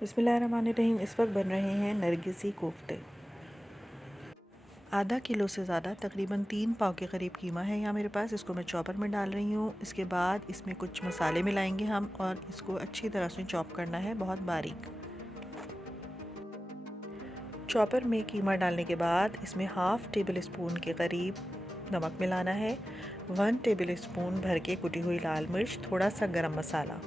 बिस्मिल्लाहिर्रहमानिर्रहीम। इस वक्त बन रहे हैं नरगिसी कोफ्ते। आधा किलो से ज़्यादा तकरीबन 3 पाव के करीब कीमा है यहाँ मेरे पास। इसको मैं चॉपर में डाल रही हूँ। इसके बाद इसमें कुछ मसाले मिलाएंगे हम और इसको अच्छी तरह से चॉप करना है, बहुत बारीक। चॉपर में कीमा डालने के बाद इसमें हाफ़ टेबल स्पून के करीब नमक मिलाना है, 1 टेबल स्पून भर के कुटी हुई लाल मिर्च, थोड़ा सा गरम मसाला।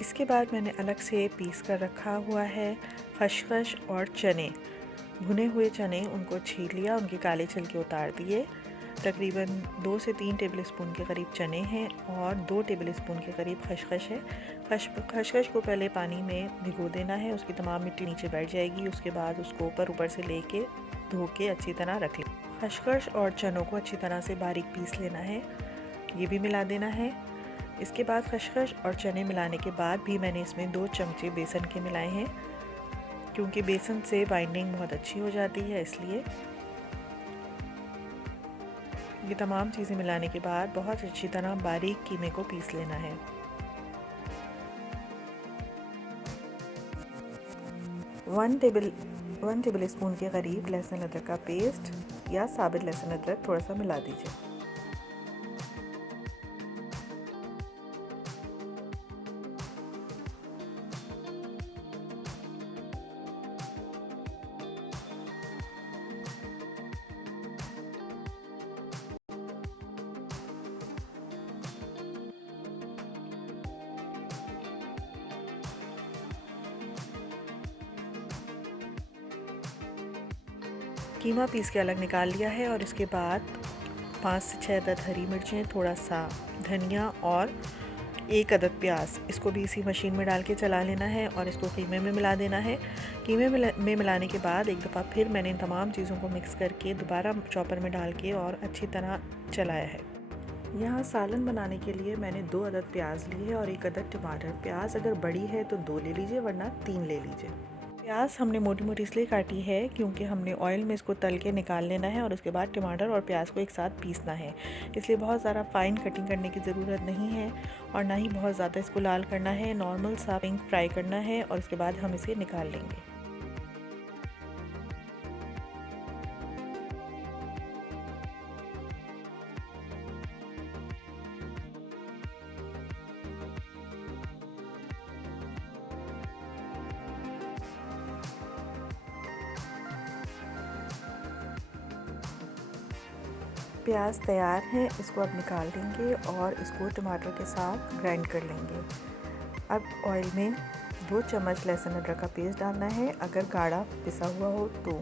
इसके बाद मैंने अलग से पीस कर रखा हुआ है खसखस और चने, भुने हुए चने। उनको छील लिया, उनके काले छिलके उतार दिए। तकरीबन 2 से 3 टेबल स्पून के करीब चने हैं और 2 टेबल स्पून के करीब खसखस है। खसखस को पहले पानी में भिगो देना है, उसकी तमाम मिट्टी नीचे बैठ जाएगी। उसके बाद उसको ऊपर से लेके धो के अच्छी तरह रख लें। खसखस और चनों को अच्छी तरह से बारीक पीस लेना है, ये भी मिला देना है। इसके बाद खसखस और चने मिलाने के बाद भी मैंने इसमें 2 चमचे बेसन के मिलाए हैं, क्योंकि बेसन से बाइंडिंग बहुत अच्छी हो जाती है, इसलिए। ये तमाम चीज़ें मिलाने के बाद बहुत अच्छी तरह बारीक कीमे को पीस लेना है। वन टेबल स्पून के करीब लहसुन अदरक का पेस्ट या साबित लहसुन अदरक थोड़ा सा मिला दीजिए। कीमा पीस के अलग निकाल लिया है और इसके बाद 5 से 6 अदद हरी मिर्चें, थोड़ा सा धनिया और 1 अदद प्याज, इसको भी इसी मशीन में डाल के चला लेना है और इसको कीमे में मिला देना है। कीमे में मिलाने के बाद एक दफ़ा फिर मैंने इन तमाम चीज़ों को मिक्स करके दोबारा चॉपर में डाल के और अच्छी तरह चलाया है। यहाँ सालन बनाने के लिए मैंने 2 अदद प्याज ली है और 1 अदद टमाटर। प्याज अगर बड़ी है तो 2 ले लीजिए, वरना 3 ले लीजिए। प्याज हमने मोटी मोटी इसलिए काटी है क्योंकि हमने ऑयल में इसको तल के निकाल लेना है और उसके बाद टमाटर और प्याज को एक साथ पीसना है, इसलिए बहुत ज़्यादा फ़ाइन कटिंग करने की ज़रूरत नहीं है और ना ही बहुत ज़्यादा इसको लाल करना है। नॉर्मल सा पिंक फ्राई करना है और उसके बाद हम इसे निकाल लेंगे। प्याज तैयार है, इसको अब निकाल लेंगे और इसको टमाटर के साथ ग्राइंड कर लेंगे। अब ऑयल में 2 चम्मच लहसुन अदरक का पेस्ट डालना है, अगर गाढ़ा पिसा हुआ हो तो।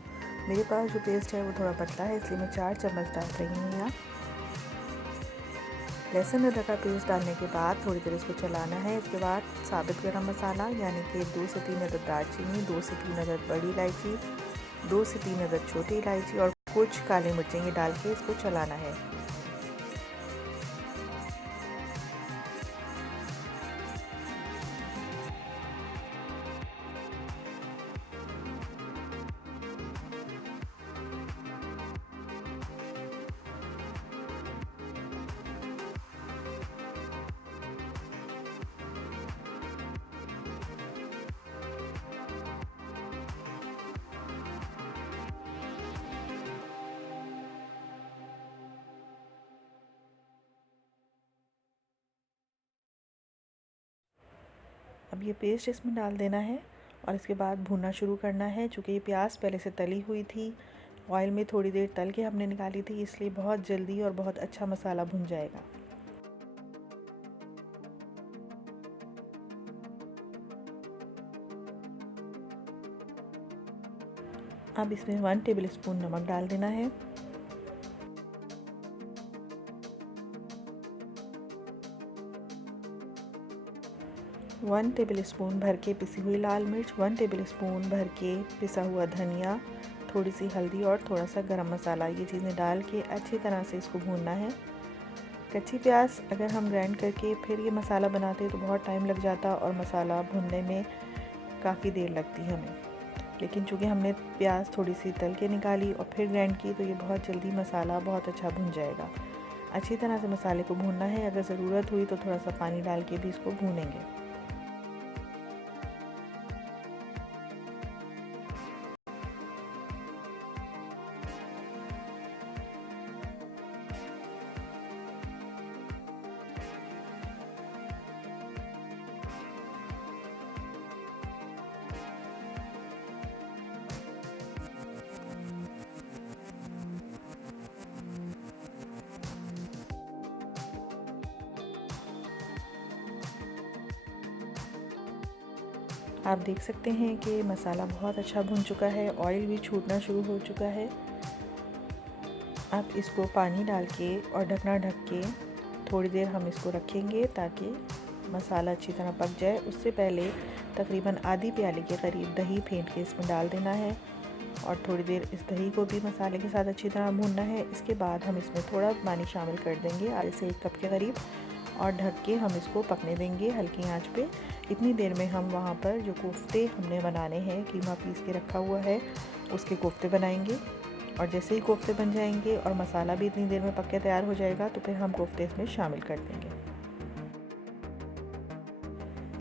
मेरे पास जो पेस्ट है वो थोड़ा पतला है, इसलिए मैं 4 चम्मच डाल रही हूँ यहाँ। लहसुन अदरक का पेस्ट डालने के बाद थोड़ी देर इसको चलाना है। उसके बाद साबित गरम मसाला यानी कि 2 से 3 अदद दालचीनी, 2 से 3 अदद बड़ी इलायची, 2 से 3 अदद छोटी इलायची और कुछ काली मिर्चें, ये डाल के इसको चलाना है। अब ये पेस्ट इसमें डाल देना है और इसके बाद भूनना शुरू करना है। चूँकि ये प्याज पहले से तली हुई थी, ऑयल में थोड़ी देर तल के हमने निकाली थी, इसलिए बहुत जल्दी और बहुत अच्छा मसाला भुन जाएगा। अब इसमें 1 टेबल स्पून नमक डाल देना है। वन टेबल स्पून भर के पिसी हुई लाल मिर्च, 1 टेबल स्पून भर के पिसा हुआ धनिया, थोड़ी सी हल्दी और थोड़ा सा गरम मसाला, ये चीज़ें डाल के अच्छी तरह से इसको भूनना है। कच्ची प्याज अगर हम ग्राइंड करके फिर ये मसाला बनाते तो बहुत टाइम लग जाता और मसाला भूनने में काफ़ी देर लगती हमें, लेकिन चूँकि हमने प्याज थोड़ी सी तल के निकाली और फिर ग्राइंड की तो ये बहुत जल्दी मसाला बहुत अच्छा भुन जाएगा। अच्छी तरह से मसाले को भूनना है। अगर ज़रूरत हुई तो थोड़ा सा पानी डाल के भी इसको भूनेंगे। आप देख सकते हैं कि मसाला बहुत अच्छा भुन चुका है, ऑयल भी छूटना शुरू हो चुका है। अब इसको पानी डाल के और ढकना ढक के थोड़ी देर हम इसको रखेंगे ताकि मसाला अच्छी तरह पक जाए। उससे पहले तकरीबन आधी प्याली के करीब दही फेंट के इसमें डाल देना है और थोड़ी देर इस दही को भी मसाले के साथ अच्छी तरह भूनना है। इसके बाद हम इसमें थोड़ा पानी शामिल कर देंगे, आधे से 1 कप के करीब, और ढक के हम इसको पकने देंगे हल्की आंच पे। इतनी देर में हम वहाँ पर जो कोफ्ते हमने बनाने हैं, कीमा पीस के रखा हुआ है, उसके कोफ्ते बनाएंगे। और जैसे ही कोफ्ते बन जाएंगे और मसाला भी इतनी देर में पक के तैयार हो जाएगा तो फिर हम कोफ्ते इसमें शामिल कर देंगे।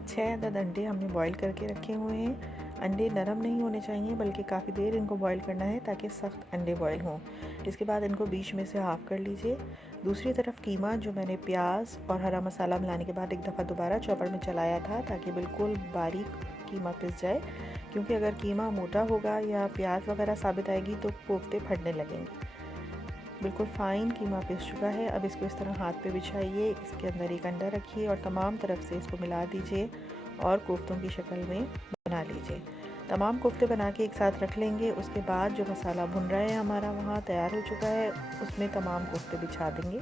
6 अदद अंडे हमने बॉईल करके रखे हुए हैं। अंडे नरम नहीं होने चाहिए बल्कि काफ़ी देर इनको बॉईल करना है ताकि सख्त अंडे बॉईल हों। इसके बाद इनको बीच में से हाफ़ कर लीजिए। दूसरी तरफ कीमा जो मैंने प्याज और हरा मसाला मिलाने के बाद एक दफ़ा दोबारा चॉपर में चलाया था ताकि बिल्कुल बारीक कीमा पिस जाए, क्योंकि अगर कीमा मोटा होगा या प्याज वगैरह साबित आएगी तो कोफ्ते फटने लगेंगे। बिल्कुल फ़ाइन कीमा पिस चुका है। अब इसको इस तरह हाथ पे बिछाइए, इसके अंदर एक अंडा रखिए और तमाम तरफ से इसको मिला दीजिए और कोफ्तों की शक्ल में बना लीजिए। तमाम कोफ्ते बना के एक साथ रख लेंगे। उसके बाद जो मसाला भुन रहा है हमारा वहाँ तैयार हो चुका है, उसमें तमाम कोफ्ते बिछा देंगे।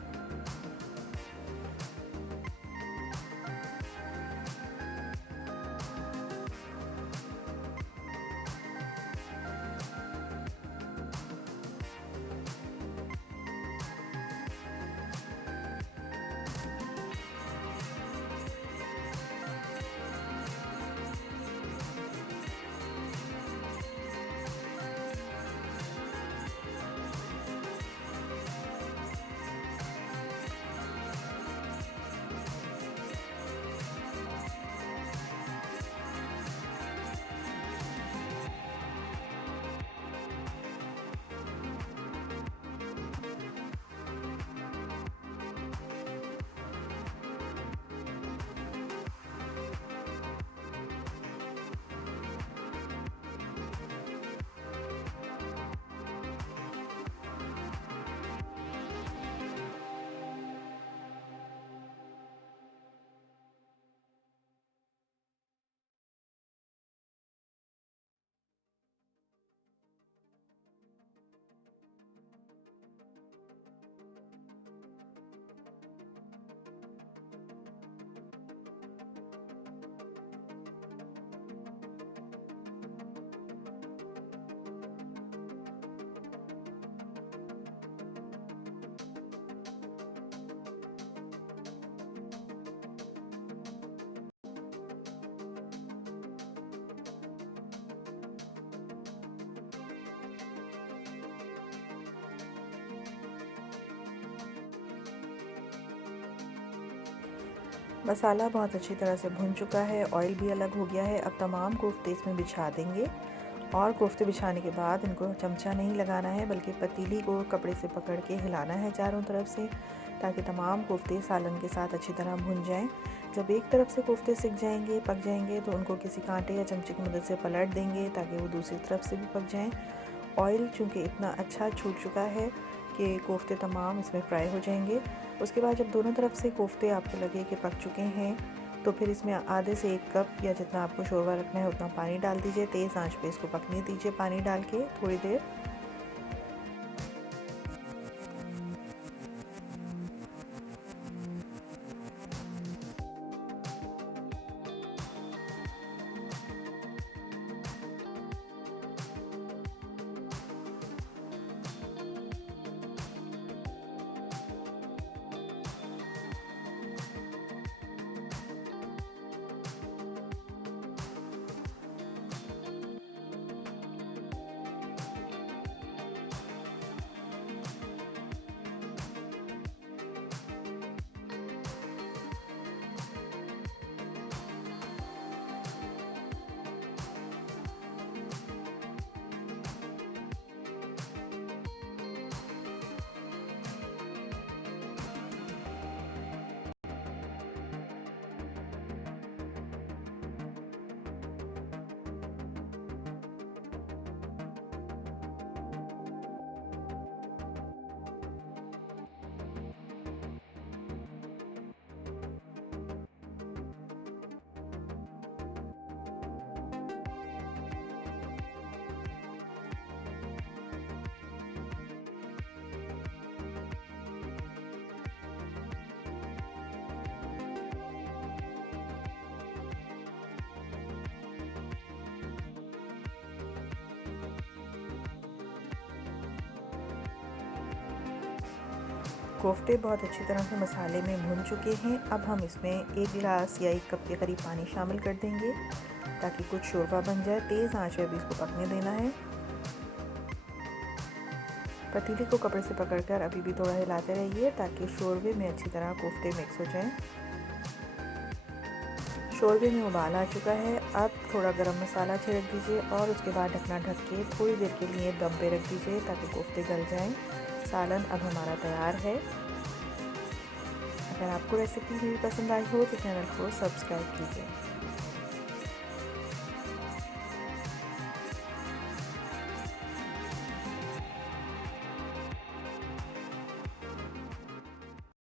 मसाला बहुत अच्छी तरह से भुन चुका है, ऑयल भी अलग हो गया है। अब तमाम कोफ्ते इसमें बिछा देंगे और कोफ्ते बिछाने के बाद इनको चमचा नहीं लगाना है बल्कि पतीली को कपड़े से पकड़ के हिलाना है चारों तरफ से, ताकि तमाम कोफ्ते सालन के साथ अच्छी तरह भुन जाएं। जब एक तरफ से कोफ्ते सिक जाएंगे, पक जाएंगे, तो उनको किसी कांटे या चमचे की मदद से पलट देंगे ताकि वो दूसरी तरफ से भी पक जाएं। ऑयल चूँकि इतना अच्छा छूट चुका है कि कोफ्ते तमाम इसमें फ्राई हो जाएंगे। उसके बाद जब दोनों तरफ से कोफ्ते आपको लगे कि पक चुके हैं तो फिर इसमें आधे से 1 कप या जितना आपको शोरबा रखना है उतना पानी डाल दीजिए। तेज़ आंच पे इसको पकने दीजिए पानी डाल के थोड़ी देर। कोफ्ते बहुत अच्छी तरह से मसाले में भुन चुके हैं। अब हम इसमें 1 गिलास या 1 कप के करीब पानी शामिल कर देंगे ताकि कुछ शोरबा बन जाए। तेज़ आंच पे भी इसको पकने देना है। पतीले को कपड़े से पकड़कर अभी भी थोड़ा हिलाते रहिए ताकि शोरबे में अच्छी तरह कोफ्ते मिक्स हो जाएं। शोरबे में उबाल आ चुका है। अब थोड़ा गरम मसाला छिड़क दीजिए और उसके बाद ढकना ढक के थोड़ी देर के लिए दम पे रख दीजिए ताकि कोफ्ते गल जाएं। सालन अब हमारा तैयार है। अगर आपको रेसिपी मेरी पसंद आई हो तो चैनल को सब्सक्राइब कीजिए।